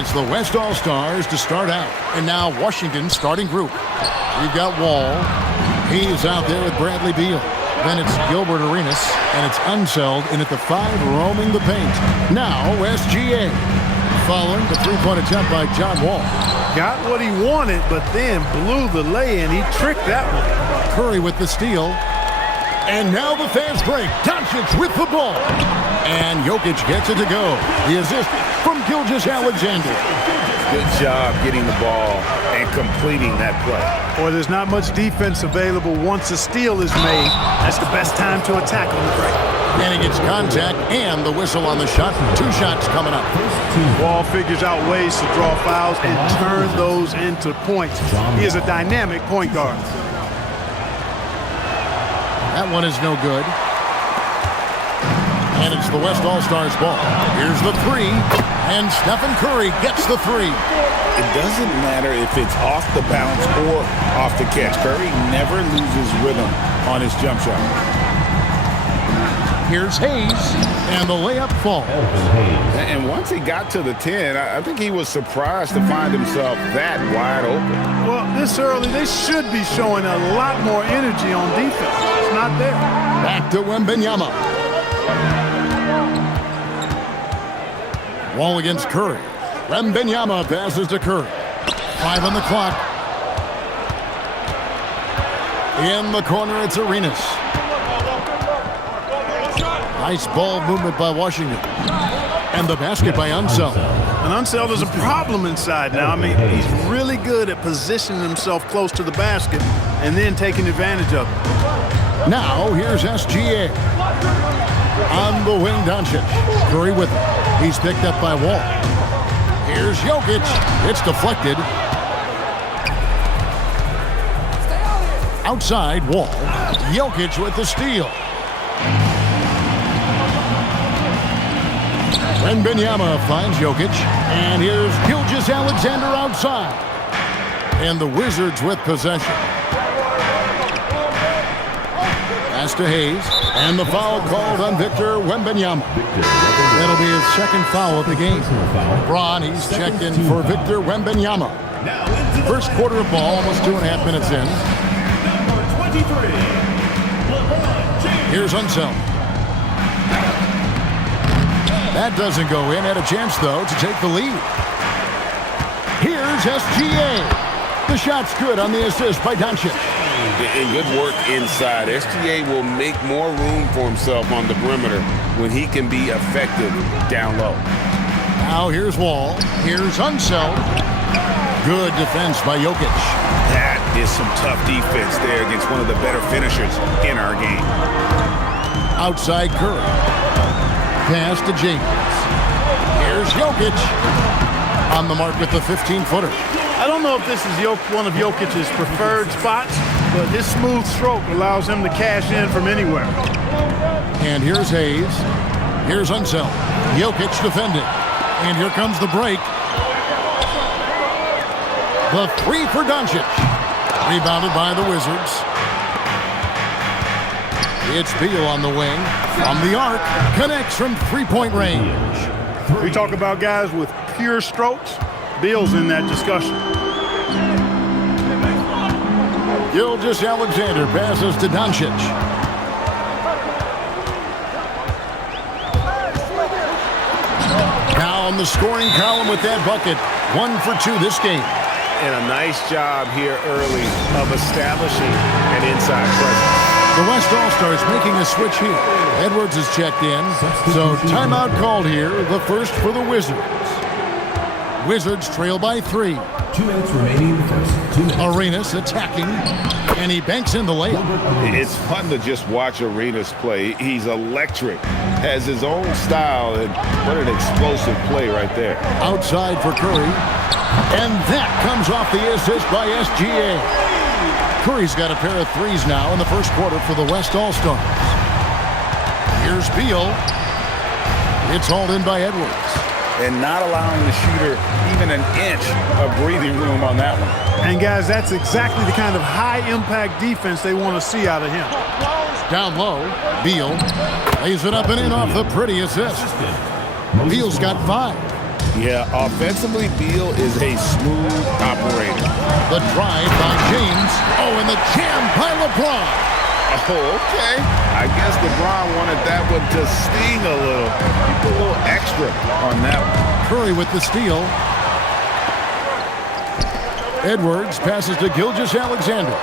And it's the West All-Stars to start out. And now Washington's starting group. We've got Wall. He's out there with Bradley Beal. Then it's Gilbert Arenas, and it's Unseld in at the 5, roaming the paint. Now SGA. Following the three-point attempt by John Wall. Got what he wanted, but then blew the lay-in. He tricked that one. Curry with the steal. And now the fast break. Doncic with the ball. And Jokic gets it to go. The assist from Gilgeous-Alexander. Good job getting the ball and completing that play. Boy, there's not much defense available once a steal is made. That's the best time to attack on the break. And he gets contact and the whistle on the shot. 2 shots coming up. Wall figures out ways to draw fouls and turn those into points. He is a dynamic point guard. That one is no good. And it's the West All-Stars ball. Here's the 3. And Stephen Curry gets the 3. It doesn't matter if it's off the bounce or off the catch. Curry never loses rhythm on his jump shot. Here's Hayes, and the layup falls. And once he got to the 10, I think he was surprised to find himself that wide open. Well, this early, they should be showing a lot more energy on defense. It's not there. Back to Wembanyama. Wall against Curry. Wembanyama passes to Curry. 5 on the clock. In the corner, it's Arenas. Nice ball movement by Washington. And the basket by Unseld. And Unseld is a problem inside now. I mean, he's really good at positioning himself close to the basket and then taking advantage of it. Now, here's SGA. On the wing, Doncic. Curry with him. He's picked up by Wall. Here's Jokic. It's deflected. Outside, Wall. Jokic with the steal. Wembanyama finds Jokic. And here's Gilgeous-Alexander outside. And the Wizards with possession. Pass to Hayes. And the foul called on Victor Wembanyama. That'll be his second foul of the game. LeBron, he's checked in for Victor Wembanyama. First quarter of ball, almost 2.5 minutes in. Here's Unseld. That doesn't go in. Had a chance, though, to take the lead. Here's SGA. The shot's good on the assist by Doncic. And good work inside. SGA will make more room for himself on the perimeter when he can be effective down low. Now here's Wall. Here's Unseld. Good defense by Jokic. That is some tough defense there against one of the better finishers in our game. Outside Curry. Pass to James. Here's Jokic. On the mark with the 15-footer. I don't know if this is one of Jokic's preferred spots, but his smooth stroke allows him to cash in from anywhere. And here's Hayes. Here's Unseld. Jokic defended. And here comes the break. The 3 for Doncic. Rebounded by the Wizards. It's Beal on the wing. From the arc. Connects from 3-point range. We talk about guys with pure strokes. Beal's in that discussion. Gilgeous-Alexander passes to Doncic. Now on the scoring column with that bucket. 1 for 2 this game. And a nice job here early of establishing an inside presence. The West All-Stars making a switch here. Edwards is checked in. So timeout called here. The first for the Wizards. Wizards trail by 3. 2 minutes remaining in the first. 2 minutes. Arenas attacking, and he banks in the layup. It's fun to just watch Arenas play. He's electric, has his own style, and what an explosive play right there. Outside for Curry, and that comes off the assist by SGA. Curry's got a pair of 3s now in the first quarter for the West All-Stars. Here's Beal. It's hauled in by Edwards. And not allowing the shooter even an inch of breathing room on that one. And, guys, that's exactly the kind of high-impact defense they want to see out of him. Down low, Beal lays it up and in off the pretty assist. Beal's got 5. Yeah, offensively, Beal is a smooth operator. The drive by James. Oh, and the jam by LeBron. Oh, okay. I guess LeBron wanted that one to sting a little. Keep a little extra on that one. Curry with the steal. Edwards passes to Gilgeous-Alexander.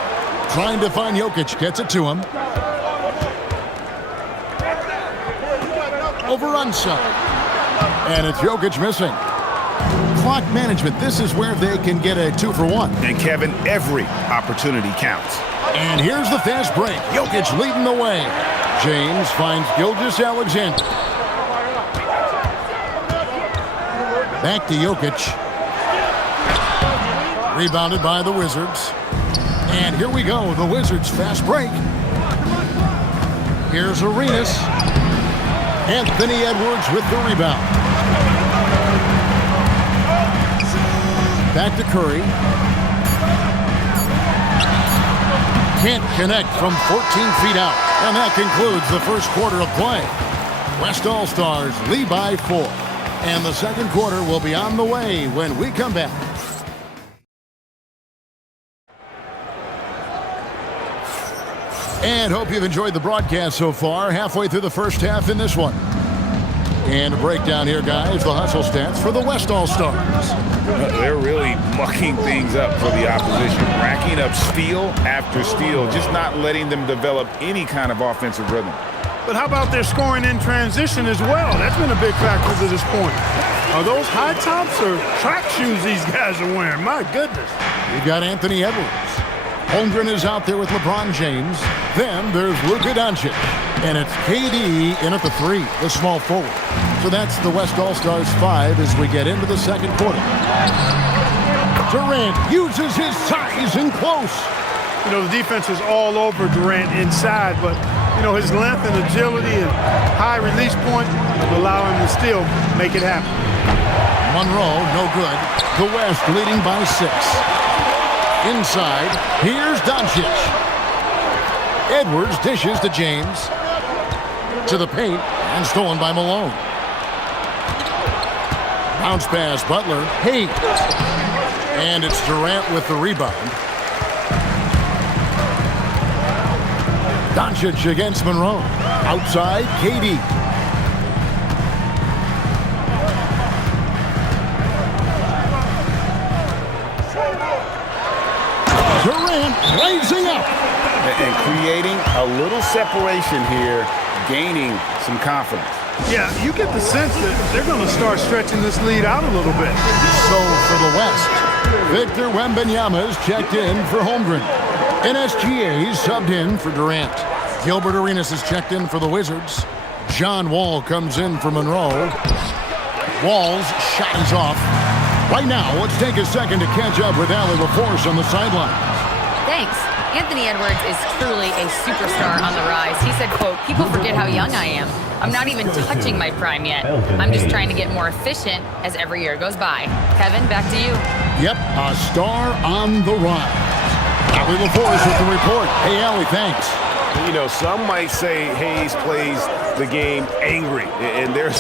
Trying to find Jokic. Gets it to him. Over Unseld. And it's Jokic missing. Clock management. This is where they can get a 2-for-1. And Kevin, every opportunity counts. And here's the fast break. Jokic leading the way. James finds Gilgeous-Alexander. Back to Jokic. Rebounded by the Wizards. And here we go. The Wizards fast break. Here's Arenas. Anthony Edwards with the rebound. Back to Curry. Can't connect from 14 feet out. And that concludes the first quarter of play. West All-Stars lead by 4. And the second quarter will be on the way when we come back. And hope you've enjoyed the broadcast so far. Halfway through the first half in this one. And a breakdown here, guys. The hustle stats for the West All-Stars. They're really mucking things up for the opposition. Racking up steal after steal. Just not letting them develop any kind of offensive rhythm. But how about their scoring in transition as well? That's been a big factor to this point. Are those high tops or track shoes these guys are wearing? My goodness. You've got Anthony Edwards. Holmgren is out there with LeBron James. Then there's Luka Doncic. And it's KD in at the 3, the small forward. So that's the West All-Stars 5 as we get into the second quarter. Durant uses his size in close. You know, the defense is all over Durant inside, but, you know, his length and agility and high release point will allow him to still make it happen. Monroe, no good. The West leading by 6. Inside, here's Doncic. Edwards dishes to James. To the paint, and stolen by Malone. Bounce pass, Butler. Hayes. And it's Durant with the rebound. Doncic against Monroe. Outside, KD. Durant raising up. And creating a little separation here, gaining some confidence. Yeah, you get the sense that they're going to start stretching this lead out a little bit. So for the West, Victor Wembanyama is checked in for Holmgren. NSGA subbed in for Durant. Gilbert Arenas is checked in for the Wizards. John Wall comes in for Monroe. Wall's shot is off. Right now, let's take a second to catch up with Allie LaForce on the sideline. Thanks. Anthony Edwards is truly a superstar on the rise. He said, quote, "People forget how young I am. I'm not even touching my prime yet. I'm just trying to get more efficient as every year goes by." Kevin, back to you. Yep, a star on the rise. Allie LaForce with the report. Hey, Allie, thanks. You know, some might say Hayes plays the game angry, and there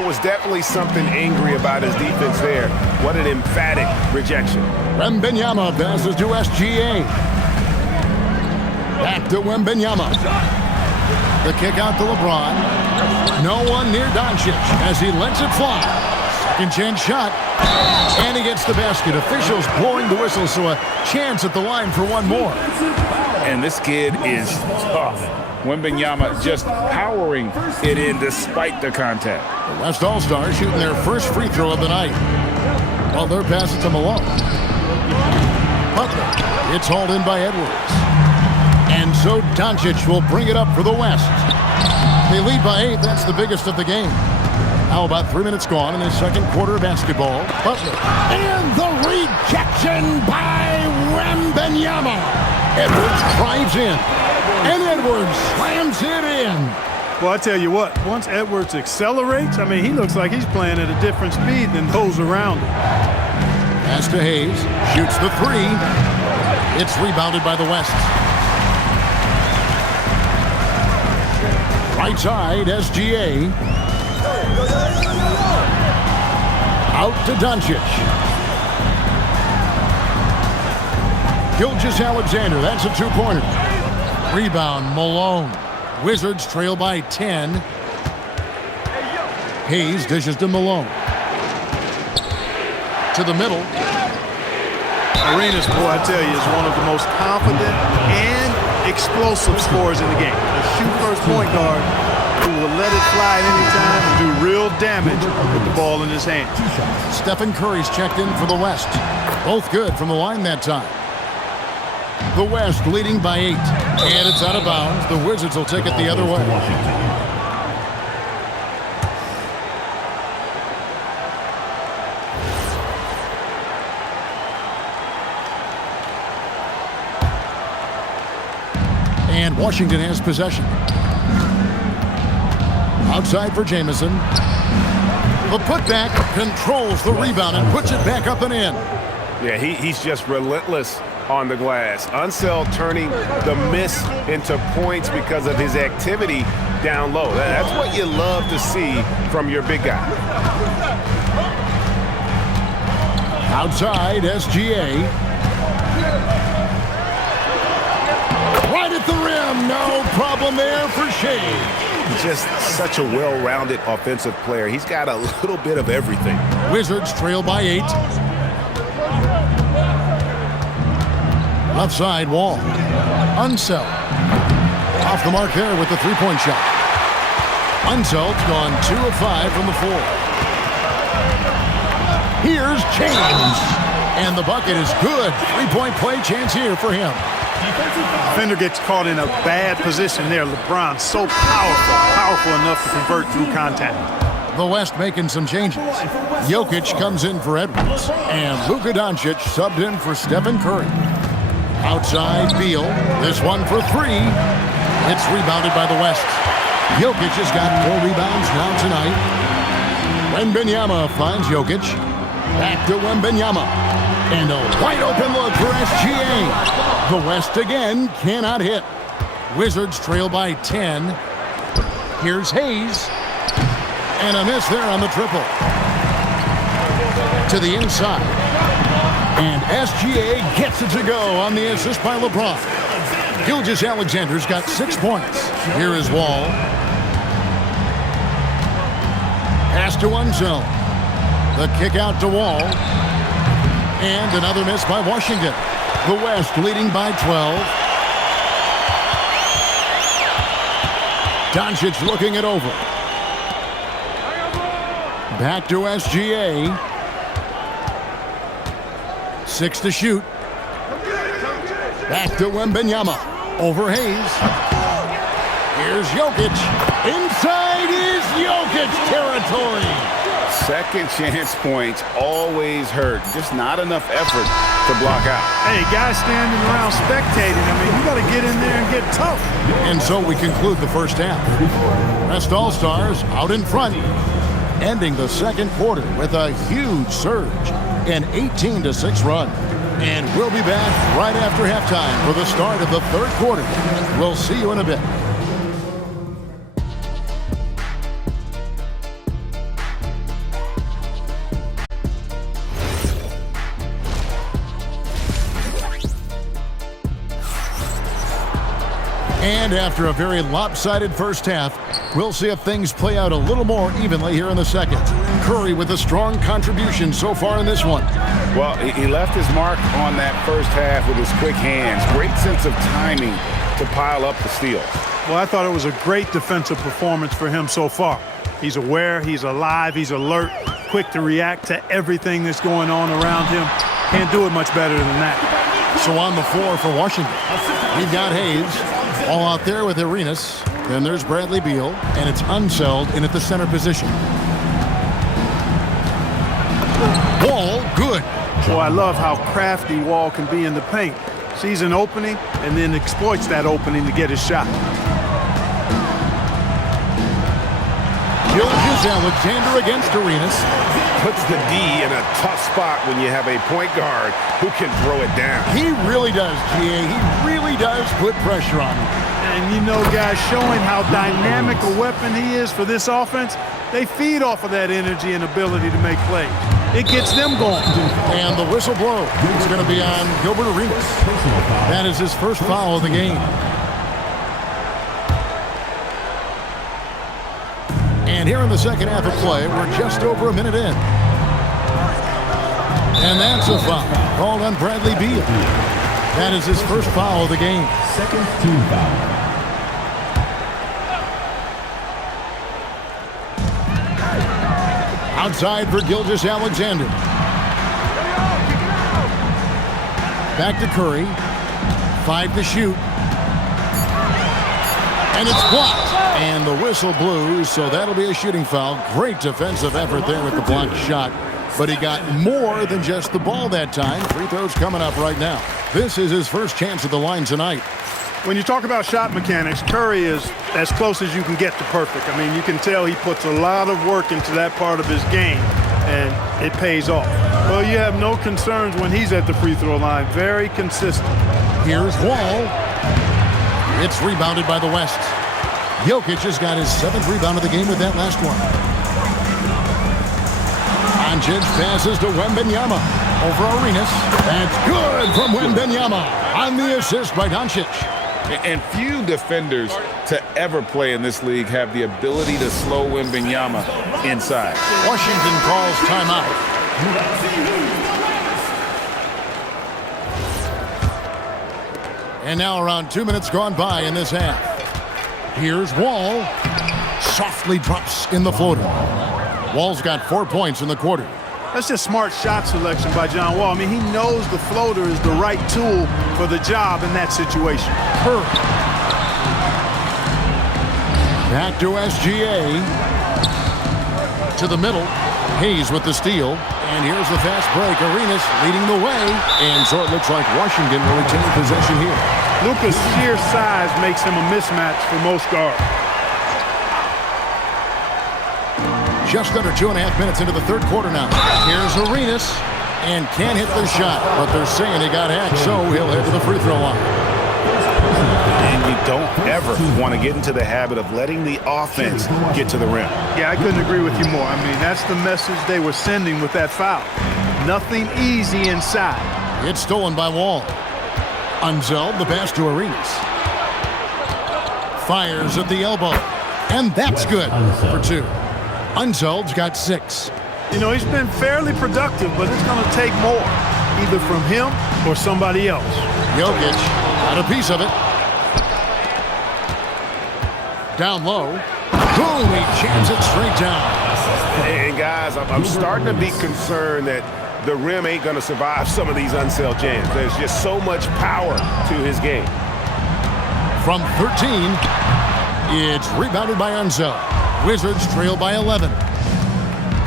was definitely something angry about his defense there. What an emphatic rejection. Wembanyama passes to SGA. Back to Wembanyama. The kick out to LeBron. No one near Doncic as he lets it fly. Second chance shot. And he gets the basket. Officials blowing the whistle, so a chance at the line for one more. And this kid is tough. Wembanyama just powering it in despite the contact. The West All-Stars shooting their first free throw of the night. Well, they're passing to Malone. Butler. It's hauled in by Edwards. And so Doncic will bring it up for the West. They lead by 8. That's the biggest of the game. Now about 3 minutes gone in the second quarter of basketball. Butler. And the rejection by Wembanyama. Edwards drives in. And Edwards slams it in. Well, I tell you what, once Edwards accelerates, I mean, he looks like he's playing at a different speed than those around him. Pass to Hayes. Shoots the 3. It's rebounded by the West. Right side, SGA. Out to Doncic. Gilgeous-Alexander, that's a two-pointer. Rebound, Malone. Wizards trail by 10. Hayes dishes to Malone. To the middle. Arenas, boy, I tell you, is one of the most confident and explosive scorers in the game. A shoot-first point guard who will let it fly at any time and do real damage with the ball in his hand. Stephen Curry's checked in for the West. Both good from the line that time. The West leading by 8. And it's out of bounds. The Wizards will take it the other way. And Washington has possession. Outside for Jamison. The putback controls the rebound and puts it back up and in. Yeah, he's just relentless on the glass. Unseld turning the miss into points because of his activity down low. That's what you love to see from your big guy. Outside, SGA. Right at the rim. No problem there for Shea. Just such a well-rounded offensive player. He's got a little bit of everything. Wizards trail by 8. Left side, Wall. Unseld. Off the mark there with the three-point shot. Unseld's gone 2 of 5 from the floor. Here's James. And the bucket is good. Three-point play chance here for him. Defender gets caught in a bad position there. LeBron so powerful enough to convert through contact. The West making some changes. Jokic comes in for Edwards. And Luka Doncic subbed in for Stephen Curry. Outside, Beal. This one for 3. It's rebounded by the West. Jokic has got 4 rebounds now tonight. Wembanyama finds Jokic. Back to Wembanyama. And a wide open look for SGA. The West again cannot hit. Wizards trail by 10. Here's Hayes. And a miss there on the triple. To the inside. And SGA gets it to go on the assist by LeBron. Gilgeous-Alexander's got 6 points. Here is Wall. Pass to Unseld. The kick out to Wall. And another miss by Washington. The West leading by 12. Doncic looking it over. Back to SGA. 6 to shoot. Back to Wembanyama. Over Hayes. Here's Jokic. Inside is Jokic territory. Second chance points always hurt. Just not enough effort to block out. Hey, guys standing around spectating. I mean, you got to get in there and get tough. And so we conclude the first half. West All-Stars out in front, ending the second quarter with a huge surge, an 18-6 run. And we'll be back right after halftime for the start of the third quarter. We'll see you in a bit. And after a very lopsided first half, we'll see if things play out a little more evenly here in the second. Curry with a strong contribution so far in this one. Well, he left his mark on that first half with his quick hands. Great sense of timing to pile up the steals. Well, I thought it was a great defensive performance for him so far. He's aware, he's alive, he's alert, quick to react to everything that's going on around him. Can't do it much better than that. So on the floor for Washington, we've got Hayes. All out there with Arenas. Then there's Bradley Beal, and it's Unseld in at the center position. Wall, good. Boy, I love how crafty Wall can be in the paint. Sees an opening and then exploits that opening to get his shot. Gilgeous-Alexander against Arenas. Puts the D in a tough spot when you have a point guard who can throw it down. He really does, GA. He really does put pressure on him. And you know, guys, showing how dynamic a weapon he is for this offense, they feed off of that energy and ability to make plays. it gets them going. And the whistle blow is going to be on Gilbert Arenas. That is his first foul of the game. And here in the second half of play, we're just over a minute in. And that's a foul called on Bradley Beal. That is his first foul of the game. Second team foul. Outside for Gilgeous-Alexander. Back to Curry. 5 to shoot. And it's blocked. And the whistle blew, so that'll be a shooting foul. Great defensive effort there with the blocked shot. But he got more than just the ball that time. Free throws coming up right now. This is his first chance at the line tonight. When you talk about shot mechanics, Curry is as close as you can get to perfect. I mean, you can tell he puts a lot of work into that part of his game, and it pays off. Well, you have no concerns when he's at the free throw line. Very consistent. Here's Wall. It's rebounded by the West. Jokic has got his 7th rebound of the game with that last one. Doncic passes to Wembanyama. Over Arenas. That's good from Wembanyama on the assist by Doncic. And few defenders to ever play in this league have the ability to slow Wembanyama inside. Washington calls timeout. And now around 2 minutes gone by in this half. Here's Wall. Softly drops in the floater. Wall's got 4 points in the quarter. That's just smart shot selection by John Wall. I mean, he knows the floater is the right tool for the job in that situation. Back to SGA. To the middle. Hayes with the steal. And here's the fast break. Arenas leading the way. And so it looks like Washington will retain possession here. Luka's sheer size makes him a mismatch for most guards. Just under 2.5 minutes into the third quarter now. Here's Arenas. And can't hit the shot. But they're saying he got hacked, so he'll head to the free throw line. And you don't ever want to get into the habit of letting the offense get to the rim. Yeah, I couldn't agree with you more. I mean, that's the message they were sending with that foul. Nothing easy inside. It's stolen by Wall. Unzeld, the pass to Arenas. Fires at the elbow. And that's good for 2. Unzeld's got 6. You know, he's been fairly productive, but it's going to take more, either from him or somebody else. Jokic got a piece of it. Down low. Boom, he jams it straight down. And guys, I'm starting to be concerned that the rim ain't going to survive some of these Unseld jams. There's just so much power to his game. From 13, it's rebounded by Unzeld. Wizards trail by 11.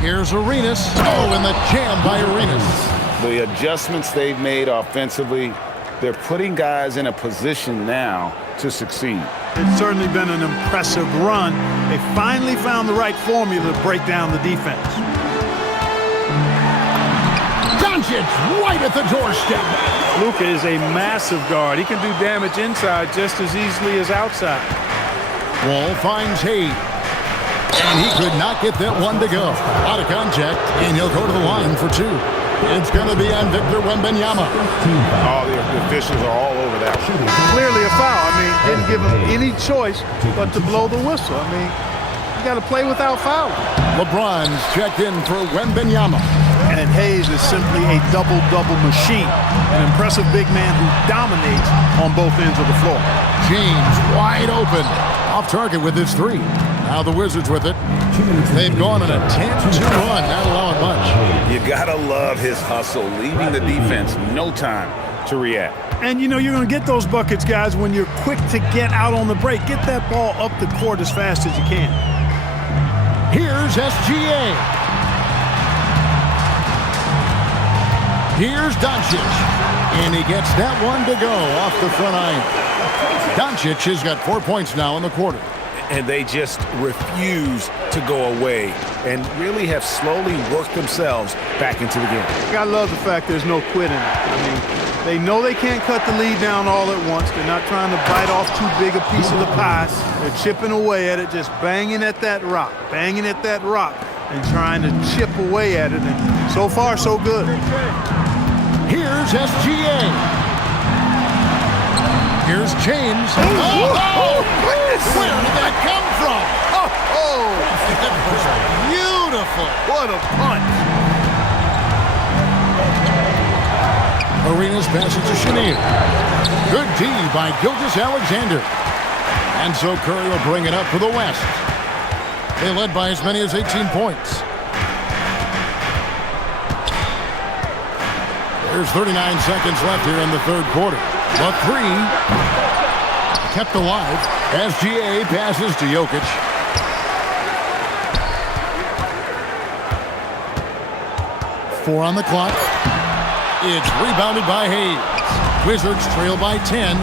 Here's Arenas. Oh, and the jam by Arenas. The adjustments they've made offensively, they're putting guys in a position now to succeed. It's certainly been an impressive run. They finally found the right formula to break down the defense. Doncic right at the doorstep. Luka is a massive guard. He can do damage inside just as easily as outside. Wall finds Hayes. And he could not get that one to go. Out of contact, and he'll go to the line for 2. It's going to be on Victor Wembanyama. Oh, the officials are all over that. Clearly a foul. I mean, didn't give him any choice but to blow the whistle. I mean, you got to play without fouling. LeBron's checked in for Wembanyama. And Hayes is simply a double-double machine. An impressive big man who dominates on both ends of the floor. James wide open. Off target with his 3. Now the Wizards with it. They've gone on a 10-2 run, not allowing much. You gotta love his hustle, leaving the defense no time to react. And you know you're going to get those buckets, guys, when you're quick to get out on the break. Get that ball up the court as fast as you can. Here's SGA. Here's Doncic. And he gets that one to go off the front iron. Doncic has got 4 points now in the quarter. And they just refuse to go away and really have slowly worked themselves back into the game. I love the fact there's no quitting. I mean, they know they can't cut the lead down all at once. They're not trying to bite off too big a piece of the pie. They're chipping away at it, just banging at that rock, and trying to chip away at it and So far, so good. Here's SGA. Here's James. Oh, where did that come from? That was beautiful. What a punch. Arenas passes to Chenier. Good D by Gilgeous-Alexander. And so Curry will bring it up for the West. They led by as many as 18 points. There's 39 seconds left here in the third quarter. The three kept alive. SGA passes to Jokic. Four on the clock. It's rebounded by Hayes. Wizards trail by 10.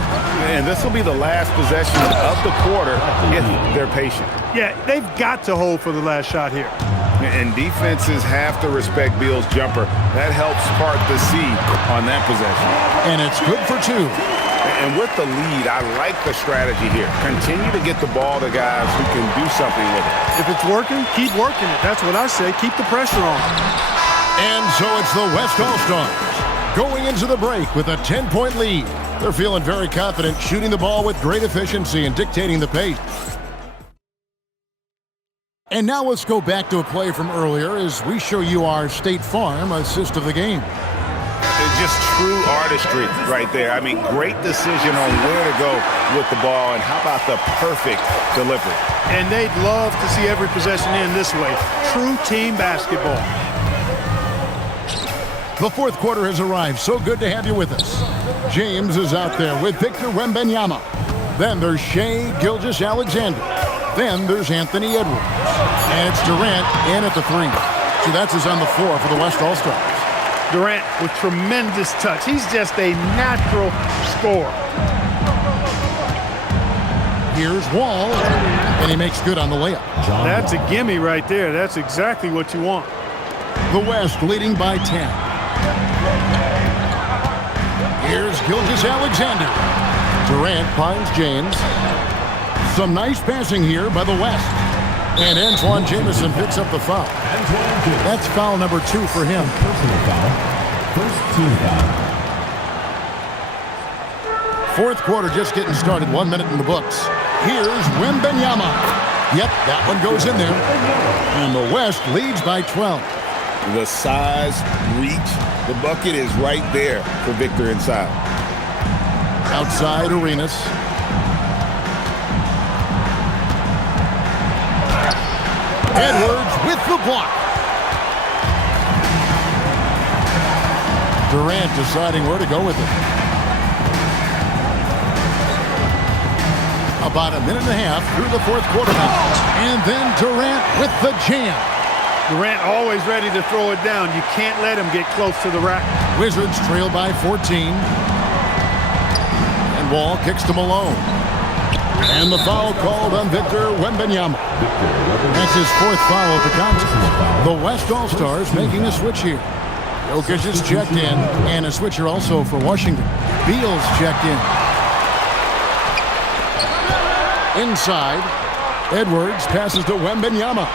And this will be the last possession of the quarter if they're patient. Yeah, they've got to hold for the last shot here. And defenses have to respect Beal's jumper. That helps part the seed on that possession. And it's good for two. And with the lead, I like the strategy here. Continue to get the ball to guys who can do something with it. If it's working, keep working it. That's what I say. Keep the pressure on. And so it's the West All-Stars going into the break with a 10-point lead. They're feeling very confident, shooting the ball with great efficiency and dictating the pace. And now let's go back to a play from earlier as we show you our State Farm assist of the game. It's just true artistry right there. I mean, great decision on where to go with the ball, and how about the perfect delivery? And they'd love to see every possession end this way. True team basketball. The fourth quarter has arrived. So good to have you with us. James is out there with Victor Wembanyama. Then there's Shai Gilgeous-Alexander. Then there's Anthony Edwards. And it's Durant in at the three. So that's his on the floor for the West All-Stars. Durant with tremendous touch. He's just a natural scorer. Here's Wall. And he makes good on the layup. That's a gimme right there. That's exactly what you want. The West leading by 10. Here's Gilgeous-Alexander. Durant finds James. Some nice passing here by the West. And Antoine Jamison picks up the foul. That's foul number 2 for him. Personal foul. First team foul. Fourth quarter just getting started. 1 minute in the books. Here's Wembanyama. Yep, that one goes in there. And the West leads by 12. The size, reach, the bucket is right there for Victor inside. Outside Arenas. Edwards with the block. Durant deciding where to go with it. About a minute and a half through the fourth quarter now. And then Durant with the jam. Durant always ready to throw it down. You can't let him get close to the rack. Wizards trail by 14. And Wall kicks to Malone. And the foul called on Victor Wembanyama. That's his fourth foul of the contest. The West All-Stars making a switch here. Jokic is checked in, and a switcher also for Washington. Beal's checked in. Inside, Edwards passes to Wembanyama.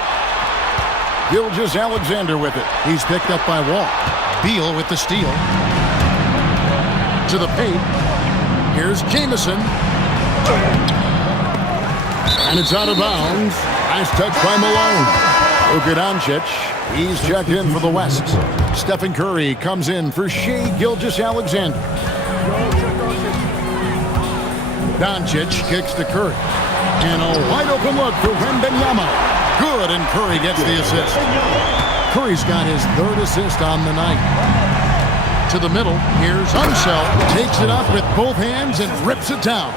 Gilgeous-Alexander with it. He's picked up by Wall. Beal with the steal. To the paint. Here's Jamison. And it's out of bounds. Nice touch by Malone. Luka Doncic. He's checked in for the West. Stephen Curry comes in for Shai Gilgeous-Alexander. Doncic kicks to Curry. And a wide open look for Wembanyama. Good, and Curry gets the assist. Curry's got his third assist on the night. To the middle, here's Unseld. Takes it up with both hands and rips it down.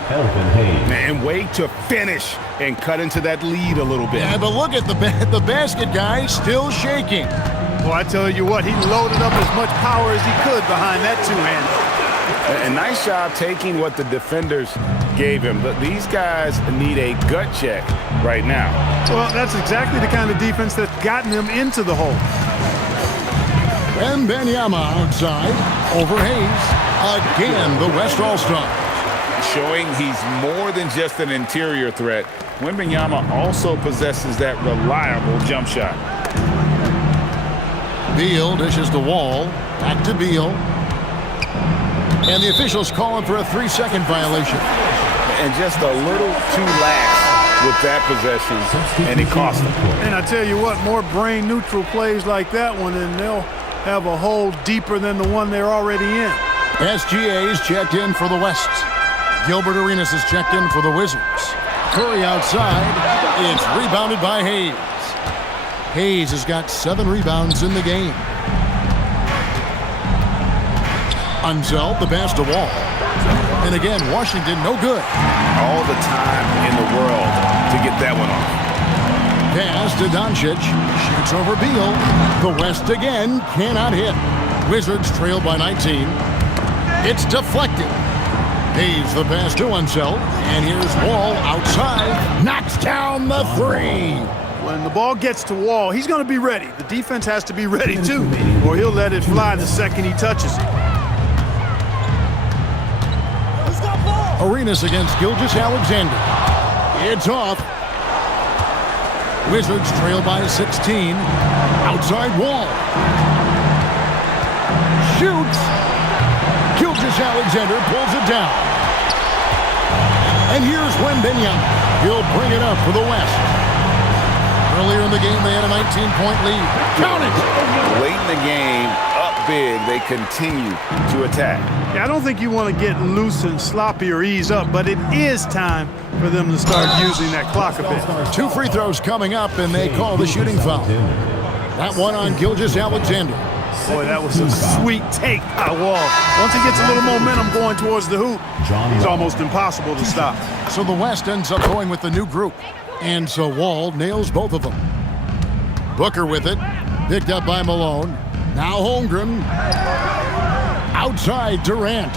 Man, way to finish and cut into that lead a little bit. Yeah, but look at the basket guy still shaking. Well, I tell you what, he loaded up as much power as he could behind that two-hander. A nice job taking what the defenders gave him. But these guys need a gut check right now. Well, that's exactly the kind of defense that's gotten them into the hole. Wembanyama outside over Hayes. Again, the West All-Star. Showing he's more than just an interior threat. Wembanyama also possesses that reliable jump shot. Beal dishes the Wall. Back to Beal. And the officials calling for a 3-second violation. And just a little too lax with that possession, and it cost them. And I tell you what, more brain-neutral plays like that one, and they'll have a hole deeper than the one they're already in. SGA's checked in for the West. Gilbert Arenas is checked in for the Wizards. Curry outside. It's rebounded by Hayes. Hayes has got 7 rebounds in the game. Unseld, the pass to Wall. And again, Washington no good. All the time in the world to get that one off. Pass to Doncic. Shoots over Beal. The West again cannot hit. Wizards trail by 19. It's deflected. Hayes the pass to Unseld. And here's Wall outside. Knocks down the 3. When the ball gets to Wall, he's going to be ready. The defense has to be ready too, or he'll let it fly the second he touches it. Arenas against Gilgeous-Alexander. It's off. Wizards trail by 16. Outside Wall. Shoots. Gilgeous-Alexander pulls it down. And here's Wembanyama. He'll bring it up for the West. Earlier in the game, they had a 19-point lead. Count it! Late in the game, up big, they continue to attack. Yeah, I don't think you want to get loose and sloppy or ease up, but it is time for them to start using that clock a bit. 2 free throws coming up, and they call the shooting foul. That one on Gilgeous-Alexander. Boy, that was a sweet take by Wall. Once he gets a little momentum going towards the hoop, he's almost impossible to stop. So the West ends up going with the new group. And so Wall nails both of them. Booker with it. Picked up by Malone. Now Holmgren. Outside Durant.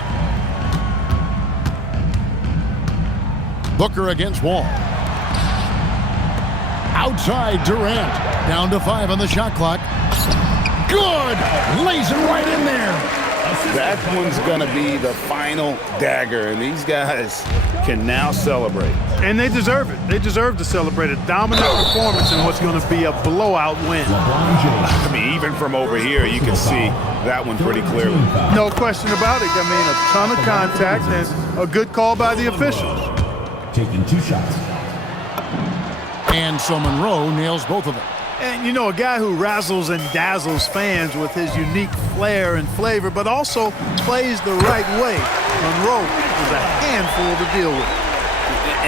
Booker against Wall. Outside Durant. Down to 5 on the shot clock. Good! Lays it right in there. That one's going to be the final dagger, and these guys can now celebrate. And they deserve it. They deserve to celebrate a dominant performance in what's going to be a blowout win. I mean, even from over here, you can see that one pretty clearly. No question about it. I mean, a ton of contact and a good call by the officials. Taking 2 shots. And so Monroe nails both of them. And, you know, a guy who razzles and dazzles fans with his unique flair and flavor, but also plays the right way. Monroe is a handful to deal with.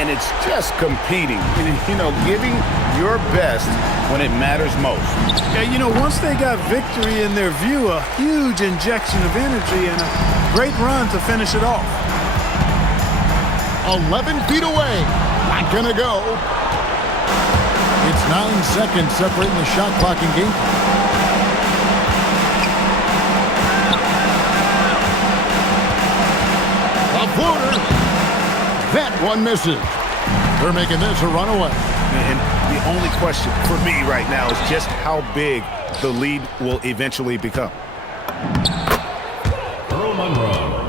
And it's just competing, you know, giving your best when it matters most. Yeah, you know, once they got victory in their view, a huge injection of energy and a great run to finish it off. 11 feet away. Not gonna go. It's 9 seconds separating the shot clock and game clock. A floater. That one misses. They're making this a runaway. And the only question for me right now is just how big the lead will eventually become. Earl Monroe.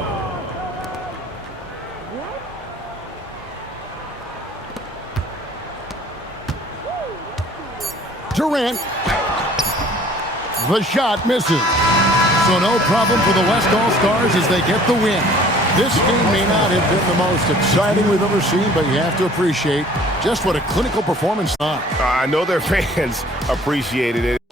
Durant. The shot misses. So no problem for the West All-Stars as they get the win. This game may not have been the most exciting we've ever seen, but you have to appreciate just what a clinical performance. I know their fans appreciated it.